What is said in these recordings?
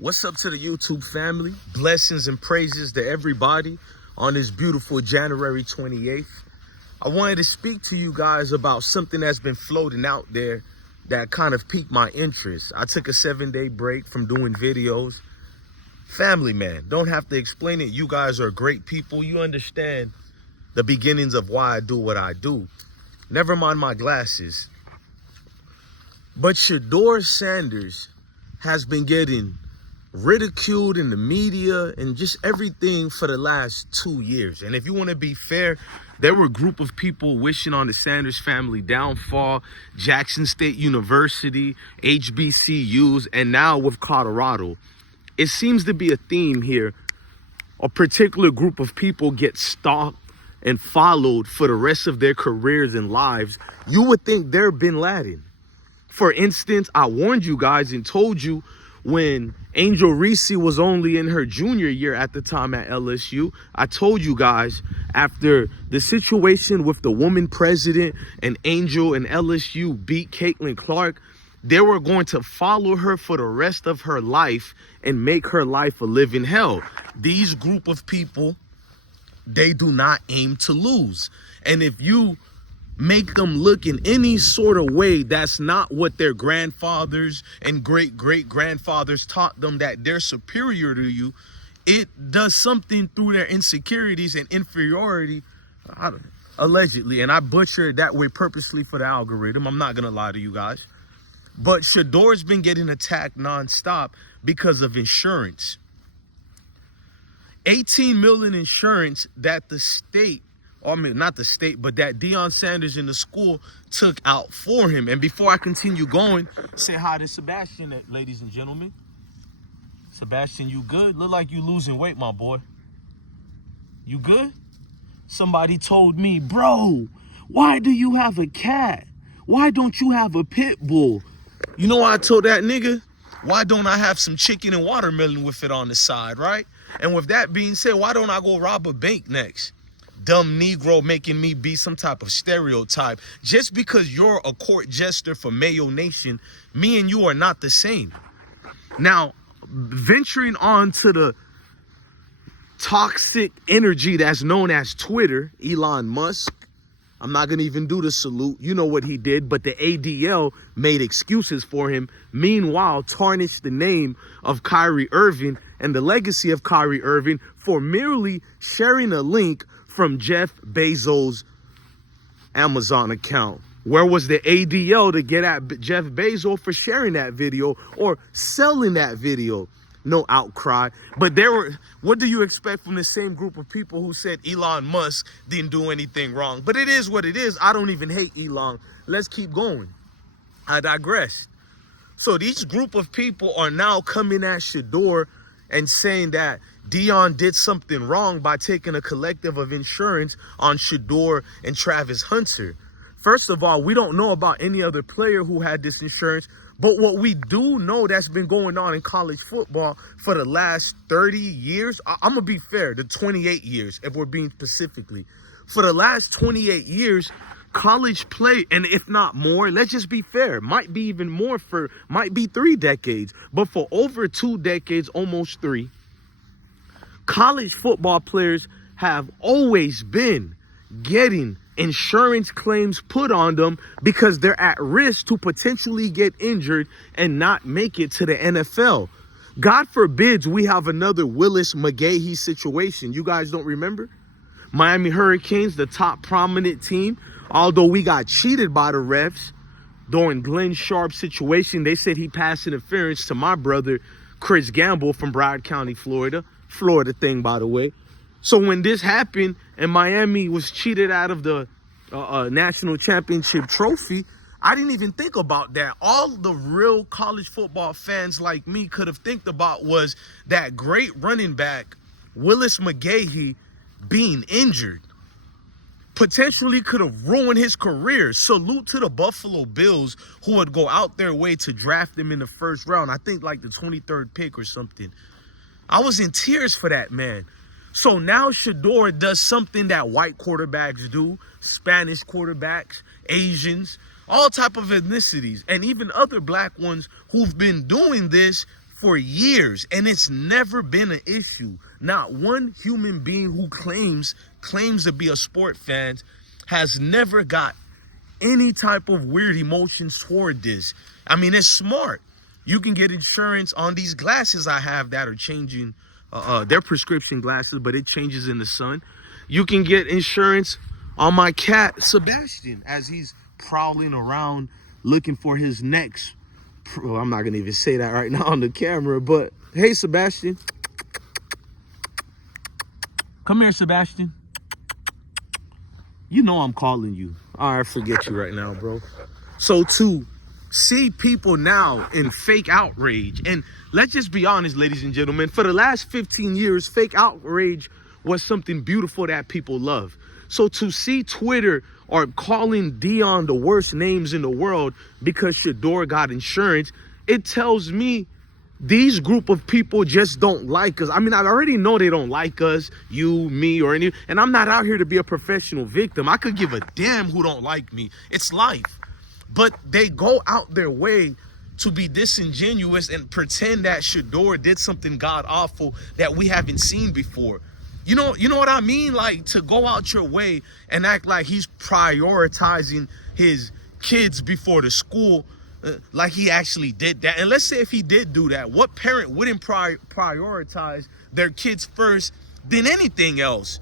What's up to the YouTube family? Blessings and praises to everybody on this beautiful January 28th. I wanted to speak to you guys about something that's been floating out there that kind of piqued my interest. I took a 7-day break from doing videos. Family man, don't have to explain it. You guys are great people. You understand the beginnings of why I do what I do. Never mind my glasses. But Shedeur Sanders has been getting ridiculed in the media and just everything for the last 2 years. And if you want to be fair, there were a group of people wishing on the Sanders family downfall, Jackson State University, HBCUs, and now with Colorado. It seems to be a theme here. A particular group of people get stalked and followed for the rest of their careers and lives. You would think they're Bin Laden. For instance, I warned you guys and told you when Angel Reese was only in her junior year at the time at LSU, I told you guys after the situation with the woman president and Angel and LSU beat Caitlin Clark, they were going to follow her for the rest of her life and make her life a living hell. These group of people, they do not aim to lose. And if you make them look in any sort of way that's not what their grandfathers and great-great-grandfathers taught them, that they're superior to you, it does something through their insecurities and inferiority, allegedly. And I butcher it that way purposely for the algorithm. I'm not going to lie to you guys. But Shedeur's been getting attacked nonstop because of insurance. 18 million insurance that the state, I mean, not the state, but that Deion Sanders in the school took out for him. And before I continue going, say hi to Sebastian, ladies and gentlemen. Sebastian, you good? Look like you losing weight, my boy. You good? Somebody told me, bro, why do you have a cat? Why don't you have a pit bull? You know what I told that nigga? Why don't I have some chicken and watermelon with it on the side, right? And with that being said, why don't I go rob a bank next? Dumb Negro making me be some type of stereotype. Just because you're a court jester for Mayo Nation, me and you are not the same. Now, venturing on to the toxic energy that's known as Twitter, Elon Musk, I'm not going to even do the salute. You know what he did, but the ADL made excuses for him. Meanwhile, tarnished the name of Kyrie Irving and the legacy of Kyrie Irving for merely sharing a link from Jeff Bezos' Amazon account. Where was the ADL to get at Jeff Bezos for sharing that video or selling that video? No outcry. But what do you expect from the same group of people who said Elon Musk didn't do anything wrong? But it is what it is. I don't even hate Elon. Let's keep going. I digress. So these group of people are now coming at Shedeur and saying that Deion did something wrong by taking a collective of insurance on Shedeur and Travis Hunter. First of all, we don't know about any other player who had this insurance. But what we do know that's been going on in college football for the last 30 years, I'm going to be fair, the 28 years, if we're being specifically. For the last 28 years, college play, and if not more, let's just be fair, might be even more might be 3 decades. But for over 2 decades, almost 3, college football players have always been getting insurance claims put on them because they're at risk to potentially get injured and not make it to the NFL. God forbids we have another Willis McGahee situation. You guys don't remember? Miami Hurricanes, the top prominent team, although we got cheated by the refs during Glenn Sharp's situation. They said he passed interference to my brother, Chris Gamble from Broward County, Florida. Florida thing, by the way. So when this happened and Miami was cheated out of the national championship trophy, I didn't even think about that. All the real college football fans like me could have think about was that great running back, Willis McGahee, being injured. Potentially could have ruined his career. Salute to the Buffalo Bills who would go out their way to draft him in the first round. I think like the 23rd pick or something. I was in tears for that man. So now Shedeur does something that white quarterbacks do, Spanish quarterbacks, Asians, all type of ethnicities, and even other black ones who've been doing this for years, and it's never been an issue. Not one human being who claims to be a sport fan has never got any type of weird emotions toward this. I mean, it's smart. You can get insurance on these glasses I have that are changing. They're prescription glasses, but it changes in the sun. You can get insurance on my cat, Sebastian, as he's prowling around looking for his next. Well, I'm not going to even say that right now on the camera, but hey, Sebastian. Come here, Sebastian. You know I'm calling you. I forget you right now, bro. So to see people now in fake outrage, and let's just be honest, ladies and gentlemen, for the last 15 years, fake outrage was something beautiful that people love. So to see Twitter or calling Deion the worst names in the world because Shedeur got insurance, it tells me these group of people just don't like us. I mean, I already know they don't like us, you, me, or any, and I'm not out here to be a professional victim. I could give a damn who don't like me. It's life. But they go out their way to be disingenuous and pretend that Shedeur did something god awful that we haven't seen before. You know what I mean? Like, to go out your way and act like he's prioritizing his kids before the school, like he actually did that. And let's say if he did do that, what parent wouldn't prioritize their kids first than anything else?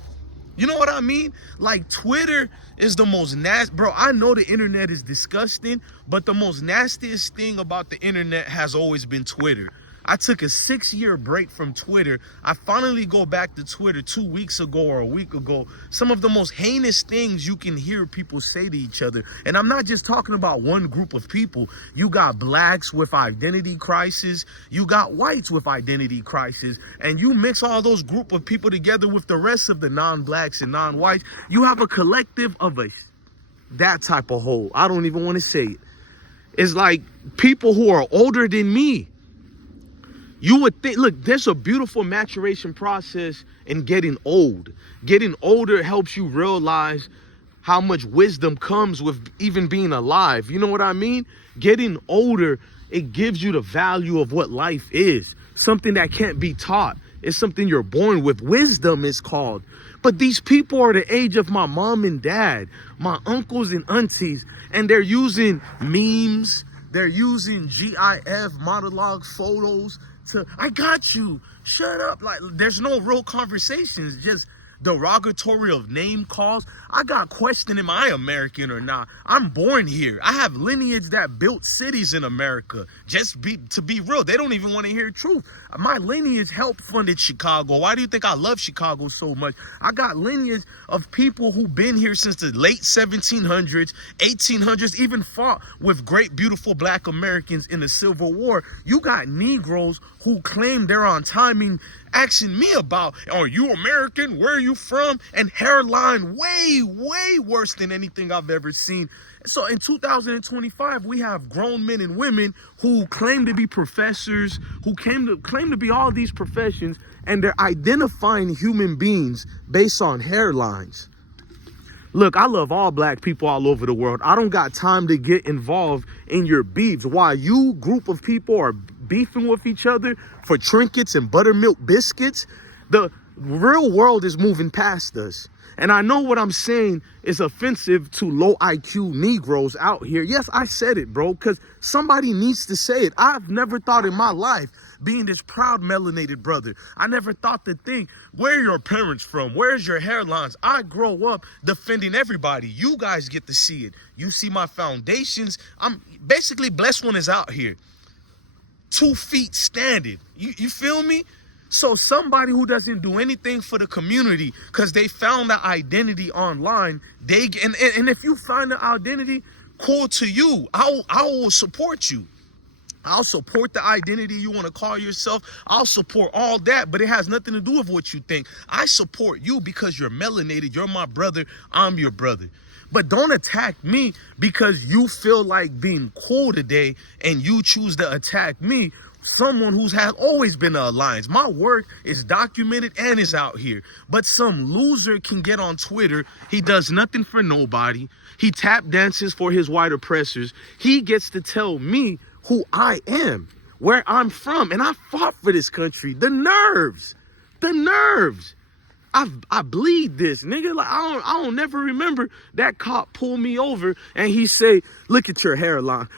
You know what I mean? Like, Twitter is the most nasty. Bro, I know the internet is disgusting, but the most nastiest thing about the internet has always been Twitter. I took a 6-year break from Twitter. I finally go back to Twitter 2 weeks ago or a week ago. Some of the most heinous things you can hear people say to each other. And I'm not just talking about one group of people. You got blacks with identity crisis. You got whites with identity crisis. And you mix all those group of people together with the rest of the non-blacks and non-whites. You have a collective of that type of whole. I don't even want to say it. It's like people who are older than me. You would think, look, there's a beautiful maturation process in getting old. Getting older helps you realize how much wisdom comes with even being alive. You know what I mean? Getting older, it gives you the value of what life is. Something that can't be taught. It's something you're born with. Wisdom is called. But these people are the age of my mom and dad, my uncles and aunties, and they're using memes. They're using GIF monologue photos. I got you. Shut up. Like, there's no real conversations, just derogatory of name calls. I got questioned, am I American or not? I'm born here. I have lineage that built cities in America. To be real, they don't even want to hear truth. My lineage helped funded Chicago. Why do you think I love Chicago so much? I got lineage of people who've been here since the late 1700s, 1800s, even fought with great, beautiful black Americans in the Civil War. You got Negroes who claim they're on timing asking me about, are you American? Where are you from? And hairline way, way worse than anything I've ever seen. So in 2025, we have grown men and women who claim to be professors, who claim to be all these professions, and they're identifying human beings based on hairlines. Look, I love all black people all over the world. I don't got time to get involved in your beefs. While you group of people are beefing with each other for trinkets and buttermilk biscuits, the real world is moving past us. And I know what I'm saying is offensive to low IQ Negroes out here. Yes, I said it, bro, because somebody needs to say it. I've never thought in my life, being this proud melanated brother, I never thought to think, where are your parents from? Where's your hairlines? I grow up defending everybody. You guys get to see it. You see my foundations. I'm basically blessed one is out here. 2 feet standing. You feel me? So somebody who doesn't do anything for the community because they found the identity online, and if you find the identity, cool to you. I will support you. I'll support the identity you want to call yourself. I'll support all that, but it has nothing to do with what you think. I support you because you're melanated. You're my brother. I'm your brother. But don't attack me because you feel like being cool today and you choose to attack me, someone who's has always been an alliance. My work is documented and is out here. But some loser can get on Twitter. He does nothing for nobody. He tap dances for his white oppressors. He gets to tell me who I am. where I'm from, and I fought for this country. The nerves. The nerves. I bleed this, nigga. Like I don't never remember that cop pull me over and he say, look at your hairline.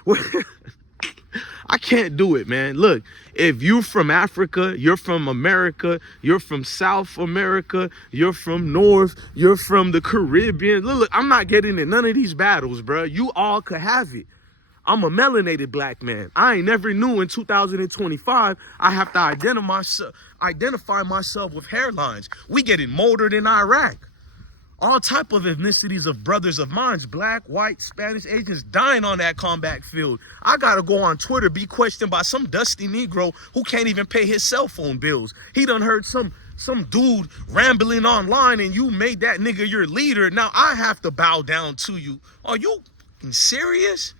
I can't do it, man. Look, if you're from Africa, you're from America, you're from South America, you're from North, you're from the Caribbean. Look, I'm not getting in none of these battles, bro. You all could have it. I'm a melanated black man. I ain't never knew in 2025 I have to identify myself with hairlines. We getting molded in Iraq. All type of ethnicities of brothers of mine, black, white, Spanish, Asians, dying on that combat field. I gotta go on Twitter, be questioned by some dusty Negro who can't even pay his cell phone bills. He done heard some dude rambling online and you made that nigga your leader. Now I have to bow down to you. Are you serious?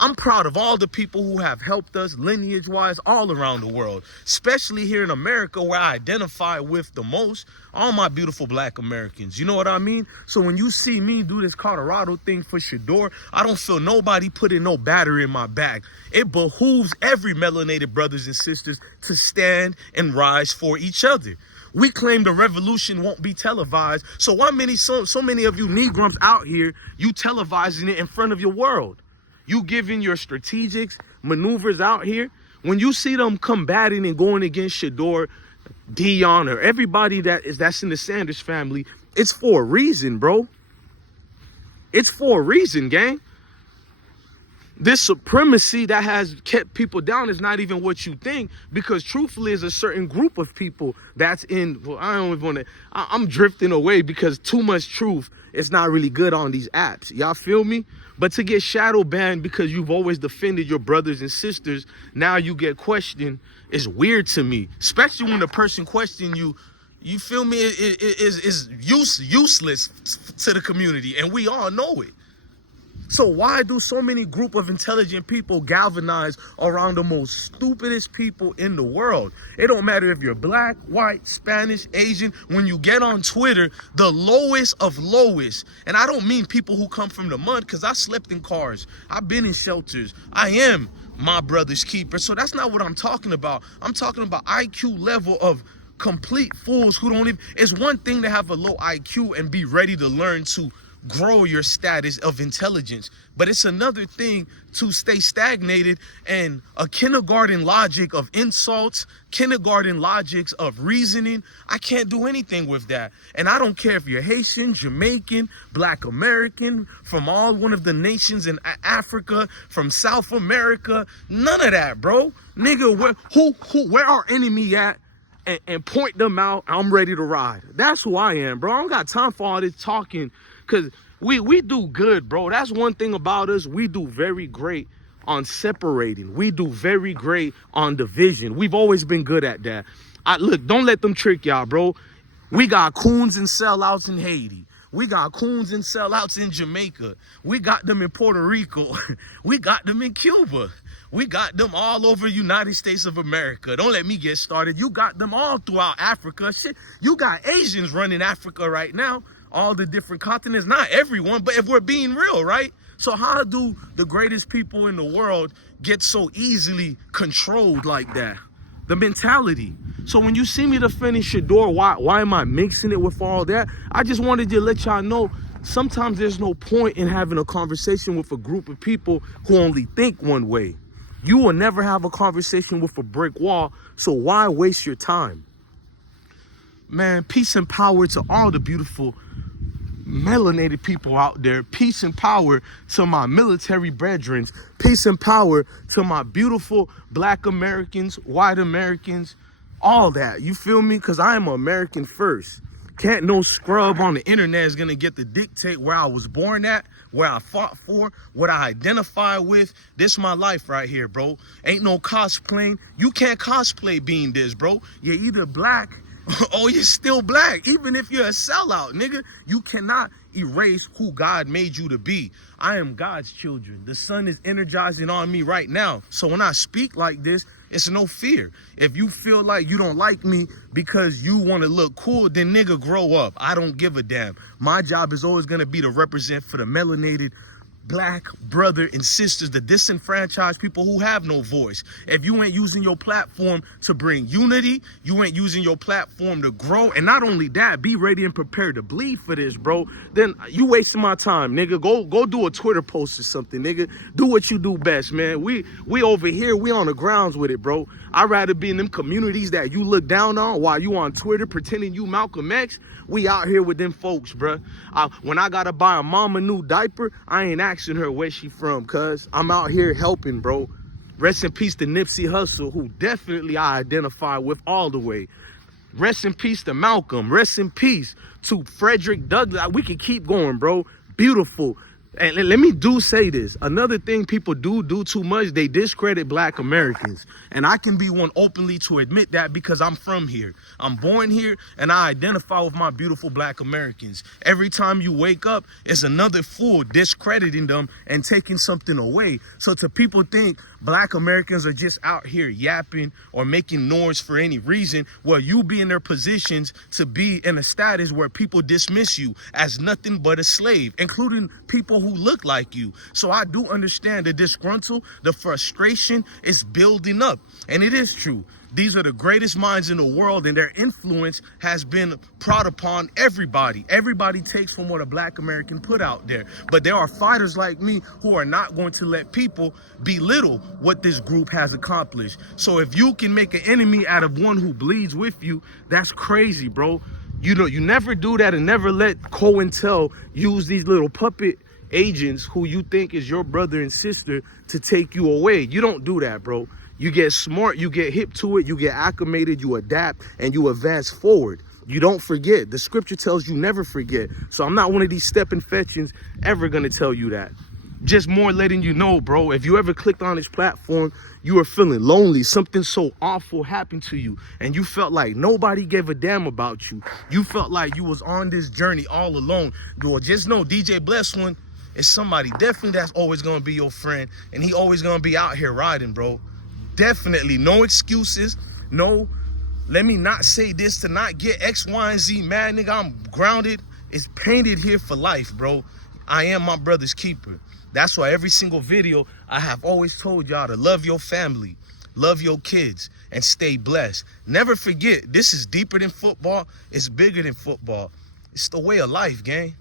I'm proud of all the people who have helped us lineage-wise all around the world, especially here in America where I identify with the most, all my beautiful black Americans. You know what I mean? So when you see me do this Colorado thing for Shedeur, I don't feel nobody putting no battery in my back. It behooves every melanated brothers and sisters to stand and rise for each other. We claim the revolution won't be televised. So why so many of you Negroes out here, you televising it in front of your world? You giving your strategics, maneuvers out here. When you see them combating and going against Shedeur, Deion, or everybody that's in the Sanders family, it's for a reason, bro. It's for a reason, gang. This supremacy that has kept people down is not even what you think, because truthfully, there's a certain group of people that's in, well, I don't even want to, I'm drifting away because too much truth is not really good on these apps. Y'all feel me? But to get shadow banned because you've always defended your brothers and sisters, now you get questioned, is weird to me. Especially when the person questioning you, you feel me, is useless to the community, and we all know it. So why do so many group of intelligent people galvanize around the most stupidest people in the world? It don't matter if you're black, white, Spanish, Asian. When you get on Twitter, the lowest of lowest, and I don't mean people who come from the mud, because I slept in cars. I've been in shelters. I am my brother's keeper. So that's not what I'm talking about. I'm talking about IQ level of complete fools who don't even, it's one thing to have a low IQ and be ready to learn to grow your status of intelligence, but it's another thing to stay stagnated and a kindergarten logic of insults, kindergarten logics of reasoning. I can't do anything with that. And I don't care if you're Haitian, Jamaican, Black American, from all one of the nations in Africa, from South America, none of that, bro. Nigga, where our enemy at? And point them out. I'm ready to ride. That's who I am, bro. I don't got time for all this talking. Because we do good, bro. That's one thing about us. We do very great on separating. We do very great on division. We've always been good at that. Look, don't let them trick y'all, bro. We got coons and sellouts in Haiti. We got coons and sellouts in Jamaica. We got them in Puerto Rico. We got them in Cuba. We got them all over United States of America. Don't let me get started. You got them all throughout Africa. Shit, you got Asians running Africa right now. All the different continents, not everyone, but if we're being real, right? So how do the greatest people in the world get so easily controlled like that? The mentality. So when you see me defending Shedeur, why am I mixing it with all that? I just wanted to let y'all know, sometimes there's no point in having a conversation with a group of people who only think one way. You will never have a conversation with a brick wall, so why waste your time? Man, peace and power to all the beautiful melanated people out there. Peace and power to my military brethren. Peace and power to my beautiful black Americans, white Americans, all that. You feel me? Because I am an American first. Can't no scrub on the internet is going to get to dictate where I was born at, where I fought for, what I identify with. This my life right here, bro. Ain't no cosplaying. You can't cosplay being this, bro. You're either black or you're still black. Even if you're a sellout, nigga, you cannot erase who God made you to be. I am God's children. The sun is energizing on me right now. So when I speak like this, it's no fear. If you feel like you don't like me because you want to look cool, then nigga, grow up. I don't give a damn. My job is always going to be to represent for the melanated black brother and sisters, the disenfranchised people who have no voice. If you ain't using your platform to bring unity, you ain't using your platform to grow, and not only that, be ready and prepared to bleed for this, bro, then you wasting my time, nigga. Go do a Twitter post or something, nigga. Do what you do best, man. We over here, we on the grounds with it, bro. I'd rather be in them communities that you look down on while you on Twitter pretending you Malcolm X. We out here with them folks, bruh. When I gotta buy a mom a new diaper, I ain't asking her where she from, cuz I'm out here helping, bro. Rest in peace to Nipsey Hussle, who definitely I identify with all the way. Rest in peace to Malcolm. Rest in peace to Frederick Douglass. We can keep going, bro. Beautiful. And let me say this. Another thing people do too much, they discredit black Americans. And I can be one openly to admit that because I'm from here. I'm born here and I identify with my beautiful black Americans. Every time you wake up, it's another fool discrediting them and taking something away. So to people think black Americans are just out here yapping or making noise for any reason, well, you be in their positions to be in a status where people dismiss you as nothing but a slave, including people who look like you. So I do understand the disgruntled, the frustration is building up. And it is true. These are the greatest minds in the world, and their influence has been brought upon everybody. Everybody takes from what a black American put out there. But there are fighters like me who are not going to let people belittle what this group has accomplished. So if you can make an enemy out of one who bleeds with you, that's crazy, bro. You know, you never do that, and never let COINTEL use these little puppet agents who you think is your brother and sister to take you away. You don't do that, bro. You get smart, you get hip to it, you get acclimated, you adapt, and you advance forward. You don't forget. The scripture tells you never forget. So I'm not one of these stepping fetchings ever gonna tell you that. Just more letting you know, bro, if you ever clicked on this platform, you were feeling lonely, something so awful happened to you, and you felt like nobody gave a damn about you. You felt like you was on this journey all alone. Well, just know DJ Bless One is somebody definitely that's always gonna be your friend, and he always gonna be out here riding, bro. Definitely no excuses. No, let me not say this to not get X, Y, and Z mad, nigga. I'm grounded. It's painted here for life, bro. I am my brother's keeper. That's why every single video I have always told y'all to love your family, love your kids, and stay blessed. Never forget, this is deeper than football. It's bigger than football. It's the way of life, gang.